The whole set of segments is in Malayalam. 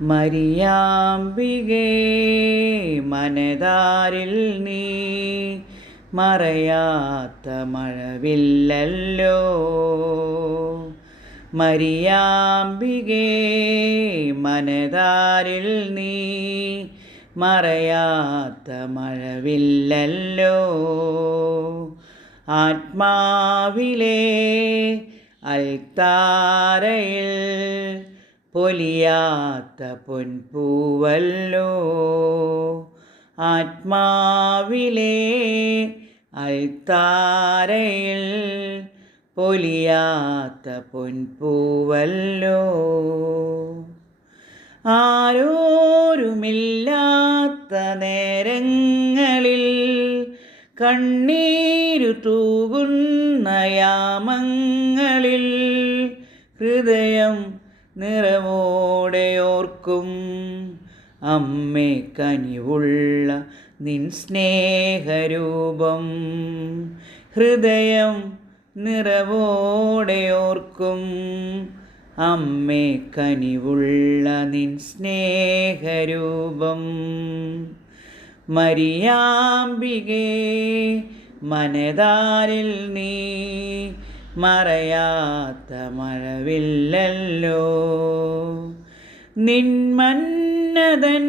മരിയാമ്പികേ മനതാരിൽ നീ മറയാത്ത മഴവില്ലല്ലോ. മരിയാമ്പികേ മനതാരിൽ നീ മറയാത്ത മഴവില്ലല്ലോ. ആത്മാവിലെ അൾത്താരയിൽ പൊലിയാത്ത പൊൻപൂവല്ലോ. ആത്മാവിലെ അൾത്താരയിൽ പൊലിയാത്ത പൊൻപൂവല്ലോ. ആരോരുമില്ലാത്ത നേരങ്ങളിൽ കണ്ണീരു തൂകുന്ന യാമങ്ങളിൽ ഹൃദയം നിറവോടെയോർക്കും അമ്മേ കനിവുള്ള നിൻ സ്നേഹരൂപം. ഹൃദയം നിറവോടെയോർക്കും അമ്മേ കനിവുള്ള നിൻ സ്നേഹരൂപം. മരിയാമ്പികേ മനതാരിൽ നീ മറയാത്ത മഴവില്ലല്ലോ. നിന്മന്നതൻ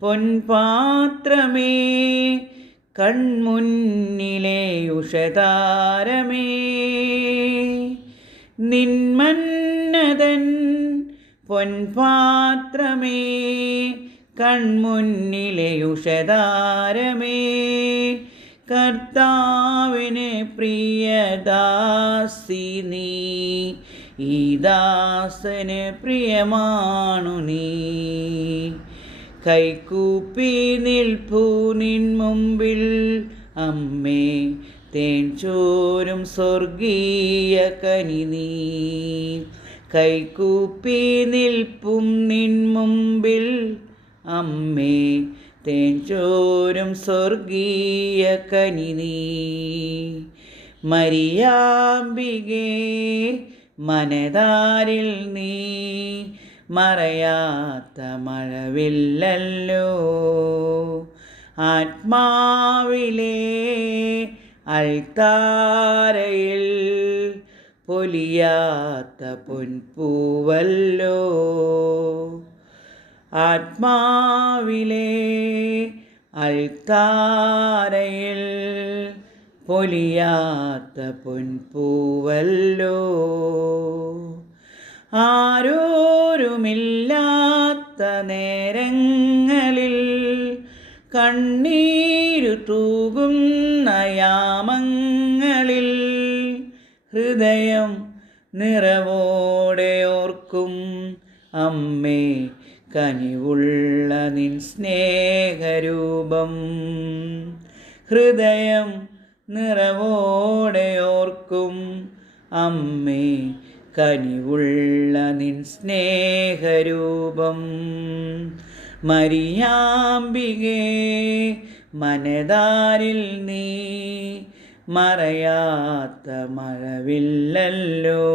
പൊൻപാത്രമേ കൺമുന്നിലെ ഉഷതാരമേ. നിന്മന്നതൻ പൊൻപാത്രമേ കൺമുന്നിലെ ഉഷതാരമേ. കർത്താവിന് പ്രിയദാസി നീ, ഈ ദാസന് പ്രിയമാണു നീ. കൈകൂപ്പി നിൽപ്പൂ നിൻ മുമ്പിൽ അമ്മേ, തേൻ ചോരും സ്വർഗീയ കനി നീ. കൈകൂപ്പി നിൽപ്പും നിൻ മുമ്പിൽ അമ്മേ, തേൻ ചോരും സ്വർഗീയ കനി നീ. മരിയാമ്പികേ മനതാരിൽ നീ മറയാത്ത മഴവില്ലല്ലോ. ആത്മാവിലെ അൾത്താരയിൽ പൊലിയാത്ത പൊൻപൂവല്ലോ. ആത്മാവിലെ അൾത്താരയിൽ പൊലിയാത്ത പൊൻപൂവല്ലോ. ആരോരുമില്ലാത്ത നേരങ്ങളിൽ കണ്ണീരു തൂകുന്ന യാമങ്ങളിൽ ഹൃദയം നിറവോടെയോർക്കും അമ്മേ കനിവുള്ള നിൻ സ്നേഹരൂപം. ഹൃദയം നിറവോടെയോർക്കും അമ്മേ കനിവുള്ള നിൻ സ്നേഹരൂപം. മരിയാമ്പികേ മനതാരിൽ നീ മറയാത്ത മഴവില്ലല്ലോ.